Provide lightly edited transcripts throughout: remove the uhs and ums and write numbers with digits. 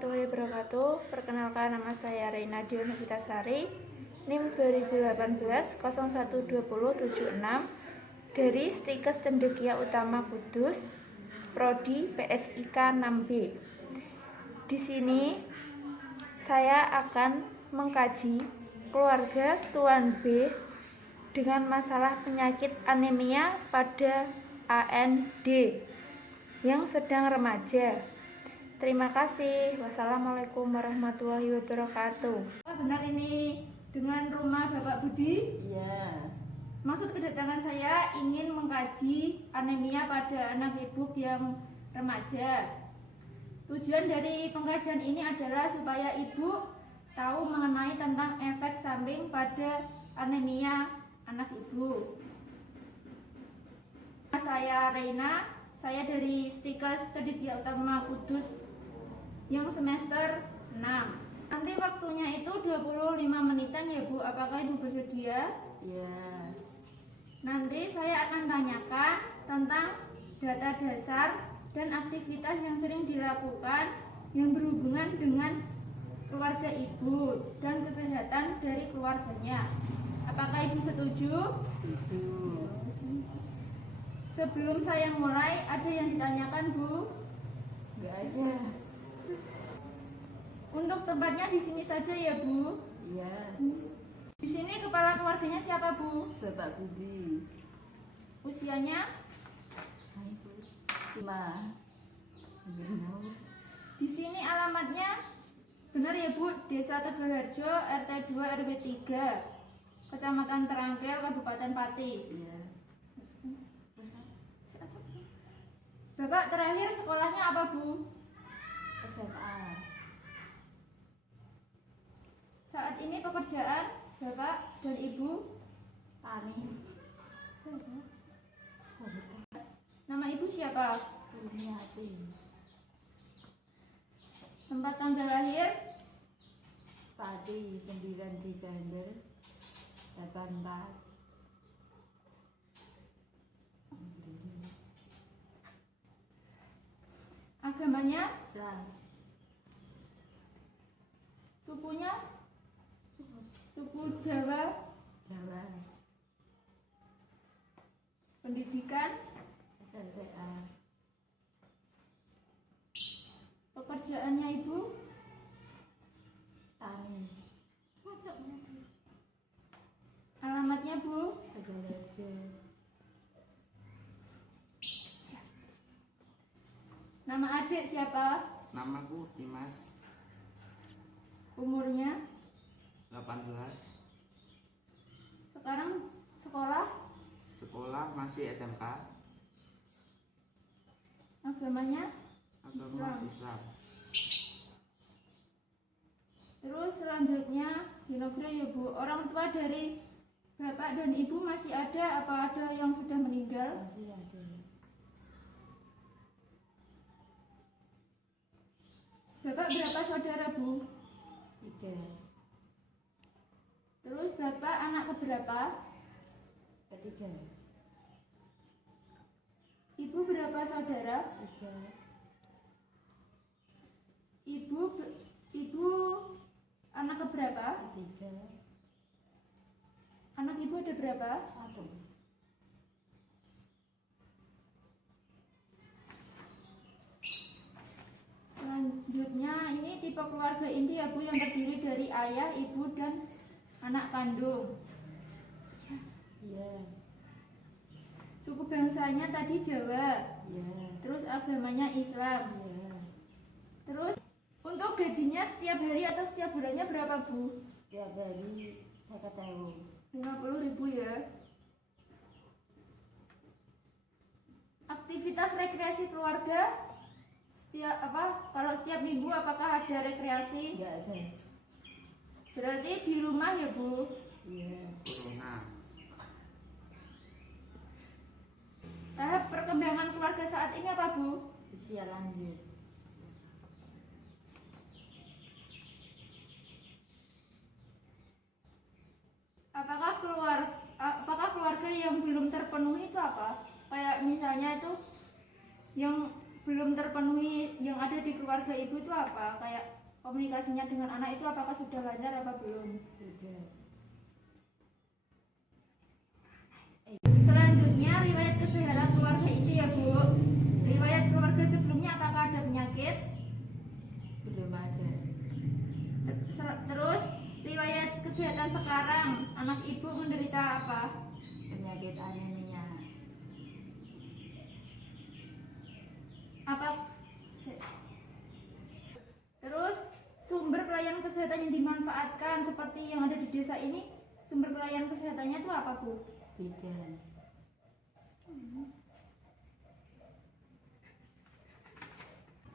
warahmatullahi wabarakatuh. Perkenalkan, nama saya Reina Dion Novitasari, NIM 2018-012076 dari Stikes Cendekia Utama Kudus, Prodi PSIK 6B. Di sini saya akan mengkaji keluarga Tuan B dengan masalah penyakit anemia pada AND yang sedang remaja. Terima kasih. Wassalamualaikum warahmatullahi wabarakatuh. Benar ini dengan rumah Bapak Budi? Iya. Maksud kedatangan saya ingin mengkaji anemia pada anak ibu yang remaja. Tujuan dari pengkajian ini adalah supaya ibu tahu mengenai tentang efek samping pada anemia anak ibu. Saya Reina, saya dari Stikes Cendekia Utama Kudus yang semester 6. Nanti waktunya itu 25 menitan ya Bu, apakah Ibu bersedia? Iya. Nanti saya akan tanyakan tentang data dasar dan aktivitas yang sering dilakukan yang berhubungan dengan keluarga Ibu dan kesehatan dari keluarganya. Apakah Ibu setuju? Setuju. Sebelum saya mulai, ada yang ditanyakan Bu? Enggak ada. Untuk tempatnya di sini saja ya Bu. Iya. Di sini kepala keluarganya siapa Bu? Bapak Budi. Usianya? 5. Di sini alamatnya benar ya Bu, Desa Tegalharjo, RT 2 RW 3, Kecamatan Terangkel, Kabupaten Pati. Iya. Bapak terakhir sekolahnya apa Bu? SMA. Saat ini pekerjaan Bapak dan Ibu? Tani. Nama Ibu siapa? Kurniati. Tempat tanggal lahir? Pati 9 Desember 84. Agamanya? Islam. Sukunya? Suku Jawa? Jawa. Pendidikan? SLTA. Pekerjaannya Ibu? Tani. Alamatnya Bu? Tegalharjo. Nama adik siapa? Namaku Dimas, Umurnya? 18. Sekarang sekolah? Sekolah masih SMK. Agamanya? Agama Islam. Terus selanjutnya Hinobra ya Bu, orang tua dari Bapak dan Ibu masih ada apa ada yang sudah meninggal? Masih ada. Bapak berapa saudara Bu? 3. Terus Bapak anak keberapa? Ketiga. Ibu berapa saudara? 3. Ibu anak keberapa? 3. Anak Ibu ada berapa? 1. Selanjutnya ini tipe keluarga inti ya Bu, yang terdiri dari ayah, ibu dan anak kandung. Iya. Suku bangsanya tadi Jawa. Iya. Terus agamanya Islam. Iya. Terus untuk gajinya setiap hari atau setiap bulannya berapa Bu? Setiap hari 1.000. 50.000 ya. Aktivitas rekreasi keluarga kalau setiap minggu apakah ada rekreasi? Enggak ada. Berarti di rumah ya Bu. Iya. Corona. Tahap perkembangan keluarga saat ini apa Bu? Usia lanjut. Apakah keluarga yang belum terpenuhi itu apa? Kayak misalnya itu yang belum terpenuhi yang ada di keluarga ibu itu apa? Kayak komunikasinya dengan anak itu apakah sudah lancar apa belum? Tidak. Selanjutnya riwayat kesehatan keluarga itu ya Bu. Riwayat keluarga sebelumnya apakah ada penyakit? Belum ada. Terus riwayat kesehatan sekarang anak ibu menderita apa? Penyakit anemia. Apa? Terus sumber pelayanan kesehatan yang dimanfaatkan seperti yang ada di desa ini, sumber pelayanan kesehatannya itu apa Bu? Bidan.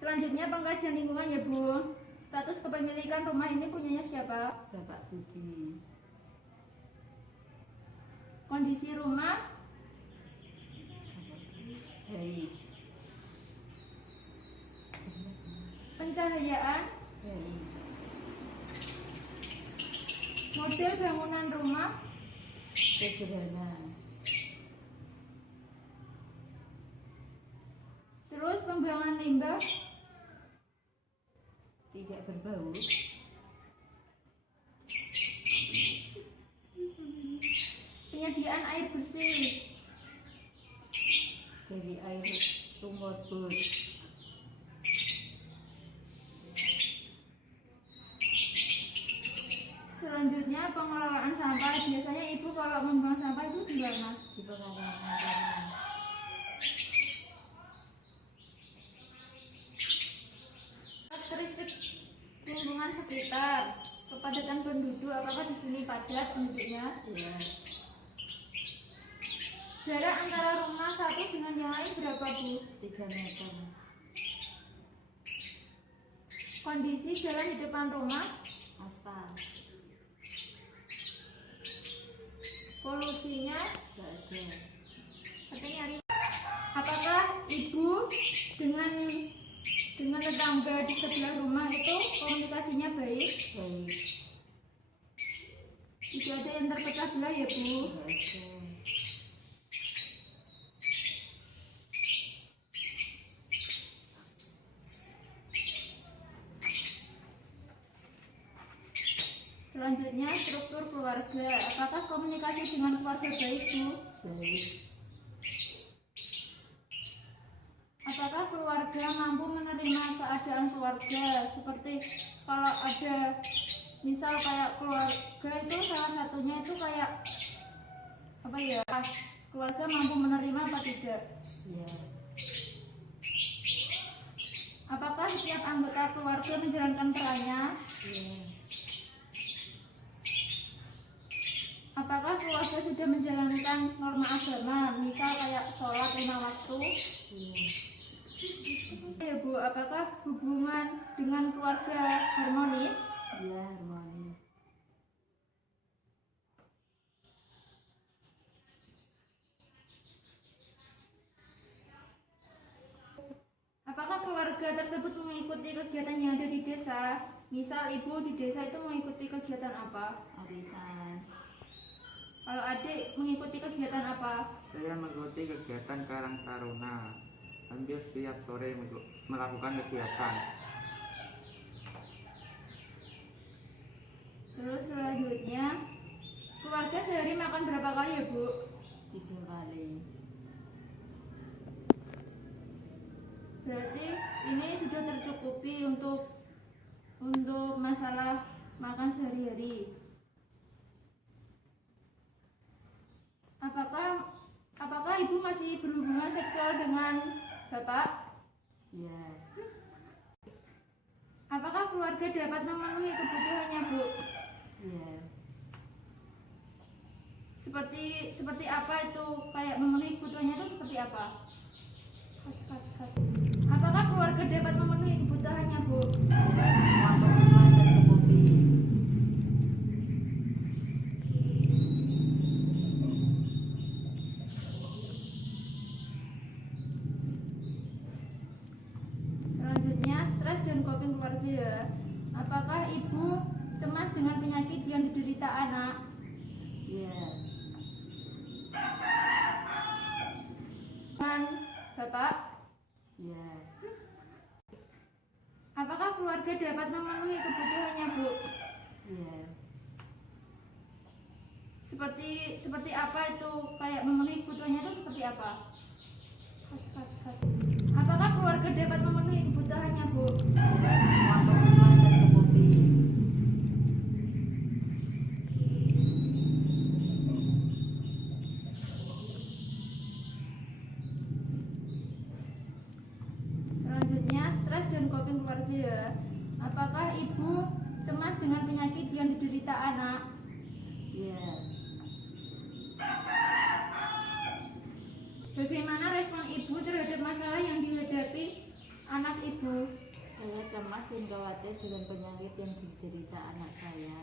Selanjutnya pengkajian lingkungan ya Bu. Status kepemilikan rumah ini punyanya siapa? Bapak Budi. Kondisi rumah Baik. pencahayaan, Baik. model bangunan rumah, Sederhana. terus pembuangan limbah, Tidak berbau. penyediaan air bersih, Dari air sumur bor. selanjutnya pengelolaan sampah. Biasanya ibu kalau membuang sampah itu di mana? Di pekarangan. Karakteristik lingkungan sekitar, kepadatan penduduk, apakah di sini padat penduduknya? Ya. Jarak antara rumah satu dengan yang lain berapa Bu? 3 meter. Kondisi jalan di depan rumah, Aspal. polusinya, Tidak ada. katanya apakah ibu dengan tetangga di sebelah rumah itu komunikasinya baik? Baik. Tidak ada yang terpecah belah ya Bu? Tidak ada. Selanjutnya struktur keluarga. Apakah komunikasi dengan keluarga baik Bu? Baik. Apakah keluarga mampu menerima keadaan keluarga? Seperti kalau ada misal kayak keluarga itu salah satunya itu kayak apa ya? Keluarga mampu menerima apa tidak? Ya. Apakah setiap anggota keluarga menjalankan perannya? Ya. Apakah keluarga sudah menjalankan norma agama, misal kayak sholat 5 waktu? Ya. Ya Bu, apakah hubungan dengan keluarga harmonis? Ya, harmonis. Apakah keluarga tersebut mengikuti kegiatan yang ada di desa? Misal ibu di desa itu mengikuti kegiatan apa? Arisan. Kalau adik mengikuti kegiatan apa? Saya mengikuti kegiatan Karang Taruna. Hampir setiap sore melakukan kegiatan. Terus selanjutnya, keluarga sehari makan berapa kali ya Bu? 3 kali. Berarti ini sudah tercukupi untuk masalah makan sehari-hari. Apakah ibu masih berhubungan seksual dengan bapak? Ya. Apakah keluarga dapat memenuhi kebutuhannya Bu? Ya. Seperti apa itu, kayak memenuhi kebutuhannya itu seperti apa? Apakah keluarga dapat memenuhi kebutuhannya Bu? Semua kebutuhan tercukupi. Selanjutnya stres dan coping keluarga ya. Apakah ibu cemas dengan penyakit yang diderita anak? Ya. Dengan bapak? Ya. keluarga dapat memenuhi kebutuhannya, Bu? Iya. Seperti apa itu? Kayak memenuhi kebutuhannya itu seperti apa? Apakah keluarga dapat memenuhi kebutuhannya, Bu? Iya. Semua kebutuhan tercukupi. Selanjutnya, stres dan coping keluarga. Apakah ibu cemas dengan penyakit yang diderita anak? Iya. Bagaimana respon ibu terhadap masalah yang dihadapi anak ibu? Saya cemas dan khawatir dengan penyakit yang diderita anak saya.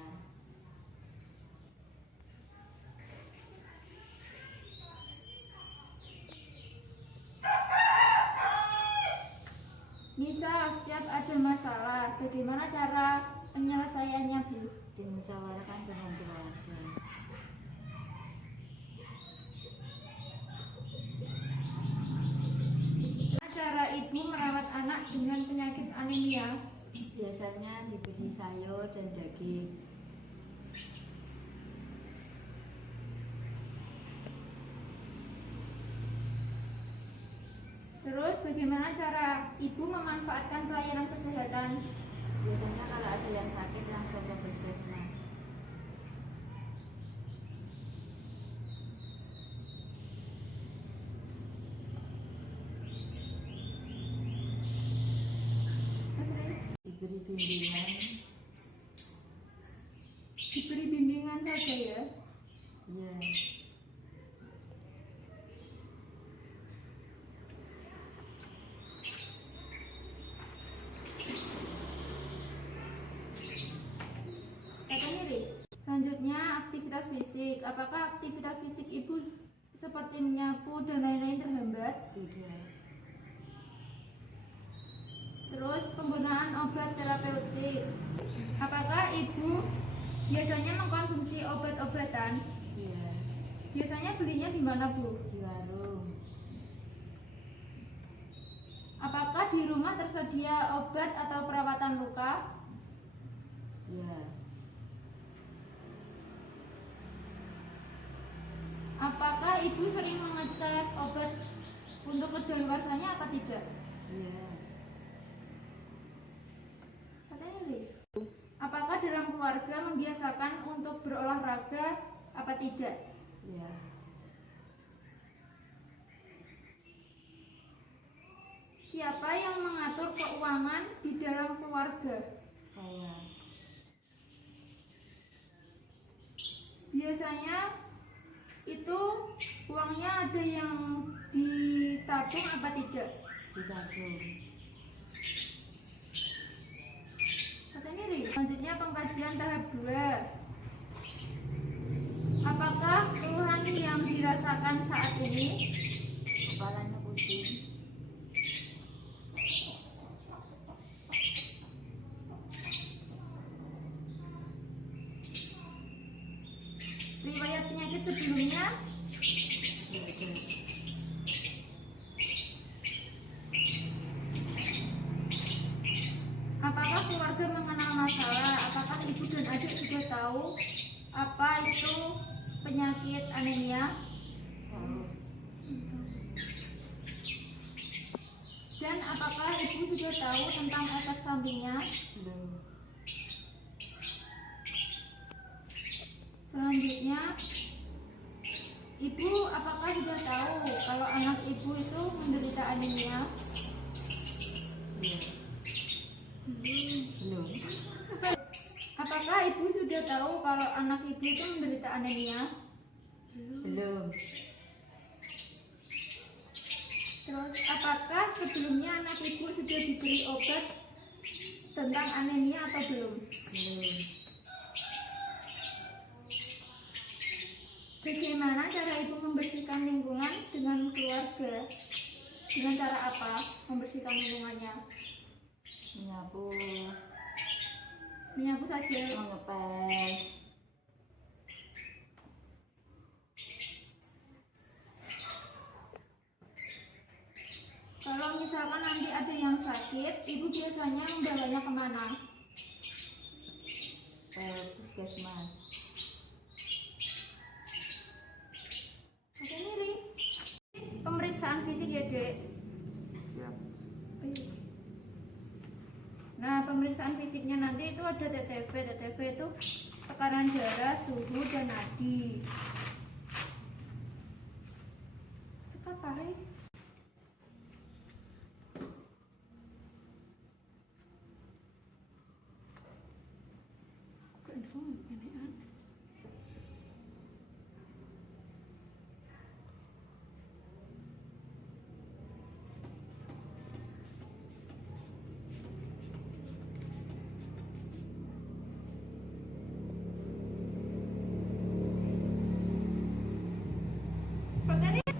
Misal setiap ada masalah, bagaimana cara penyelesaiannya, Bu? Dimusyawarahkan dengan keluarga. Cara ibu merawat anak dengan penyakit anemia? Biasanya diberi sayur dan daging. Terus bagaimana cara ibu memanfaatkan pelayanan kesehatan? Biasanya kalau ada yang sakit langsung ke puskesmas. Diberi bimbingan. Diberi bimbingan saja ya. Iya. Katanya deh. Selanjutnya aktivitas fisik. Apakah aktivitas fisik ibu seperti menyapu dan lain-lain terhambat? Tidak. Terus penggunaan obat terapeutik. Apakah ibu biasanya mengkonsumsi obat-obatan? Iya. Biasanya belinya di mana, Bu? Di warung. Apakah di rumah tersedia obat atau perawatan luka? Iya. Apakah ibu sering mengecek obat untuk kedaluarsanya apa tidak? Iya. Katanya deh. Apakah dalam keluarga membiasakan untuk berolahraga apa tidak? Iya. Siapa yang mengatur keuangan di dalam keluarga? Saya. Biasanya itu uangnya ada yang ditabung apa tidak? Ditabung. Katanya deh. Selanjutnya pengkajian tahap 2. Apakah keluhan yang dirasakan saat ini? Kepalanya pusing. Riwayat penyakit sebelumnya? Tidak ada. Apakah keluarga mengenal masalah? Apakah ibu dan adik sudah tahu apa itu penyakit anemia? Tahu. Dan apakah ibu sudah tahu tentang efek sampingnya? Belum. Selanjutnya, ibu apakah sudah tahu kalau anak ibu itu menderita anemia? Iya. Belum. Apakah ibu sudah tahu kalau anak ibu itu menderita anemia? Belum. Terus, apakah sebelumnya anak ibu sudah diberi obat tentang anemia atau belum? Belum. Bagaimana cara ibu membersihkan lingkungan dengan keluarga? Dengan cara apa membersihkan lingkungannya? Menyapu. Menyapu saja. Mengepel. Kalau misalkan nanti ada yang sakit, sakit, ibu biasanya membawanya kemana? Puskesmas. Oke, Miri. Pemeriksaan fisik ya, Dek. Siap. Nah, pemeriksaan fisiknya nanti itu ada TTV. TTV itu tekanan darah, suhu, dan nadi. Sekapai.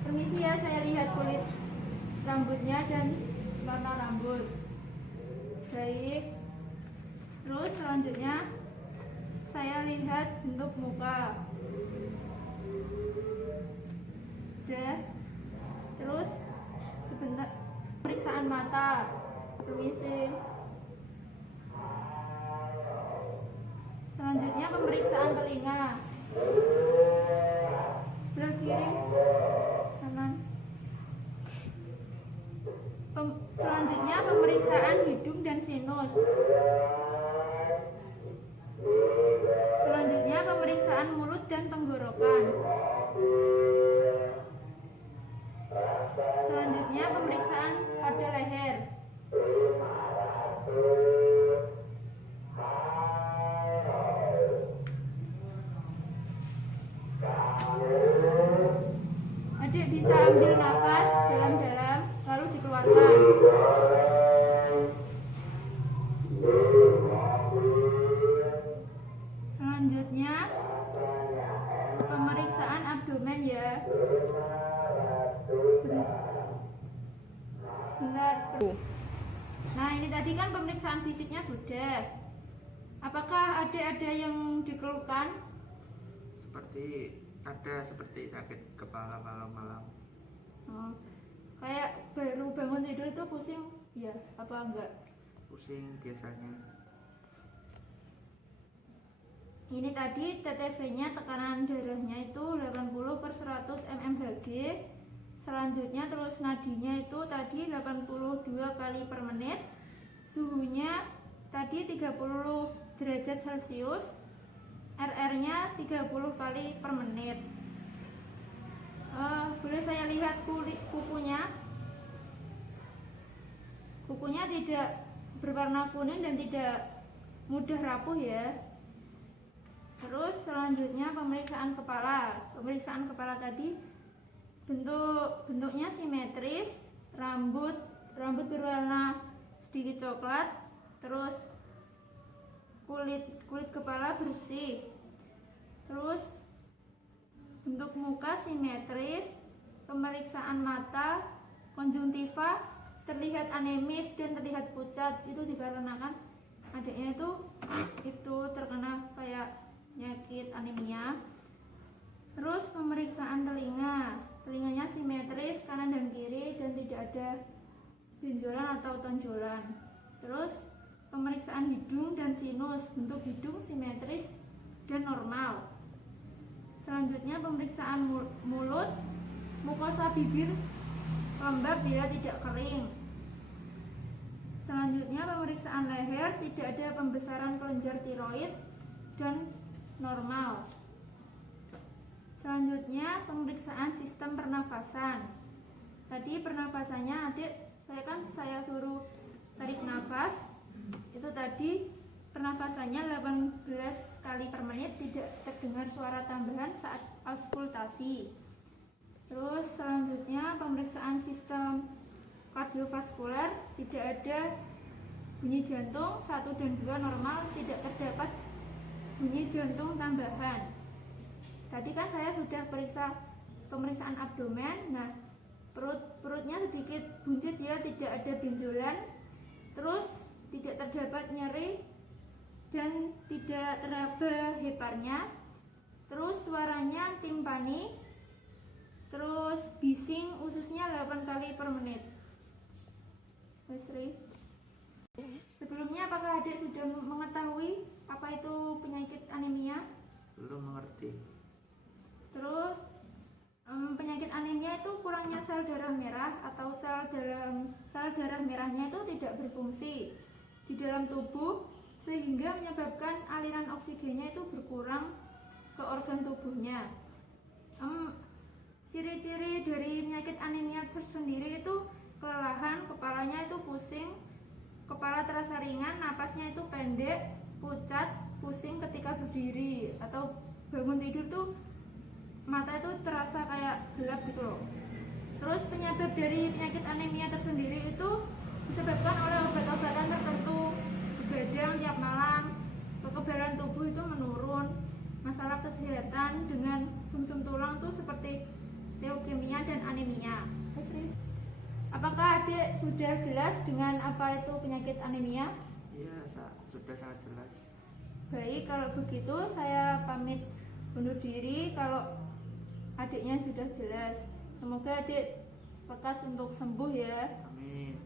Permisi ya, saya lihat kulit rambutnya dan warna rambut. Baik. Terus selanjutnya saya lihat bentuk muka. Udah. Terus sebentar pemeriksaan mata. Permisi. Selanjutnya pemeriksaan telinga. Sebelah kiri, kanan. Selanjutnya pemeriksaan hidung dan sinus. Selanjutnya pemeriksaan mulut dan tenggorokan. Selanjutnya pemeriksaan pada leher. Adik bisa ambil nafas dalam-dalam lalu dikeluarkan. Selanjutnya pemeriksaan abdomen ya. Sebentar. Nah, ini tadi kan pemeriksaan fisiknya sudah. Apakah ada yang dikeluhkan? Seperti sakit kepala malam-malam. Oh, kayak baru bangun tidur itu pusing ya apa enggak? Pusing biasanya. Ini tadi TTV-nya tekanan darahnya itu 80/100 mmHg. Selanjutnya terus nadinya itu tadi 82 kali per menit. Suhunya tadi 30 derajat Celcius. RR-nya 30 kali per menit. Boleh saya lihat kukunya? Kukunya tidak berwarna kuning dan tidak mudah rapuh ya. Terus selanjutnya pemeriksaan kepala. Pemeriksaan kepala tadi bentuknya simetris, rambut berwarna sedikit coklat, terus kulit kepala bersih, terus bentuk muka simetris, pemeriksaan mata, konjungtiva terlihat anemis dan terlihat pucat. Itu dikarenakan adiknya itu terkena kayak penyakit anemia. Terus pemeriksaan telinganya simetris kanan dan kiri dan tidak ada benjolan atau tonjolan. Terus pemeriksaan hidung dan sinus, bentuk hidung simetris dan normal. Selanjutnya pemeriksaan mulut, mukosa bibir lembab bila tidak kering. Selanjutnya pemeriksaan leher, tidak ada pembesaran kelenjar tiroid dan normal. Selanjutnya pemeriksaan sistem pernafasan. Tadi pernafasannya adik saya suruh tarik nafas. Itu tadi pernafasannya 18 kali per menit, tidak terdengar suara tambahan saat auskultasi. Terus selanjutnya pemeriksaan sistem kardiovaskuler, tidak ada bunyi jantung 1 dan 2 normal, tidak terdapat bunyi jantung tambahan. Tadi kan saya sudah periksa pemeriksaan abdomen. Nah, perutnya sedikit buncit ya, tidak ada benjolan. Terus tidak terdapat nyeri dan tidak teraba heparnya. Terus suaranya timpani. Terus bising ususnya 8 kali per menit. Sri. sudah mengetahui apa itu penyakit anemia? Belum mengerti. Terus penyakit anemia itu kurangnya sel darah merah atau sel darah merahnya itu tidak berfungsi di dalam tubuh sehingga menyebabkan aliran oksigennya itu berkurang ke organ tubuhnya. Ciri-ciri dari penyakit anemia tersendiri itu kelelahan, kepalanya itu pusing, kepala terasa ringan, napasnya itu pendek, pucat, pusing ketika berdiri atau bangun tidur tuh mata itu terasa kayak gelap gitu loh. Terus penyebab dari penyakit anemia tersendiri itu disebabkan oleh obat-obatan tertentu, begadang tiap malam, kekebalan tubuh itu menurun, masalah kesehatan dengan sumsum tulang tuh seperti leukemia dan anemia. Apakah adik sudah jelas dengan apa itu penyakit anemia? Iya, sudah sangat jelas. Baik, kalau begitu saya pamit undur diri kalau adiknya sudah jelas. Semoga adik lekas untuk sembuh ya. Amin.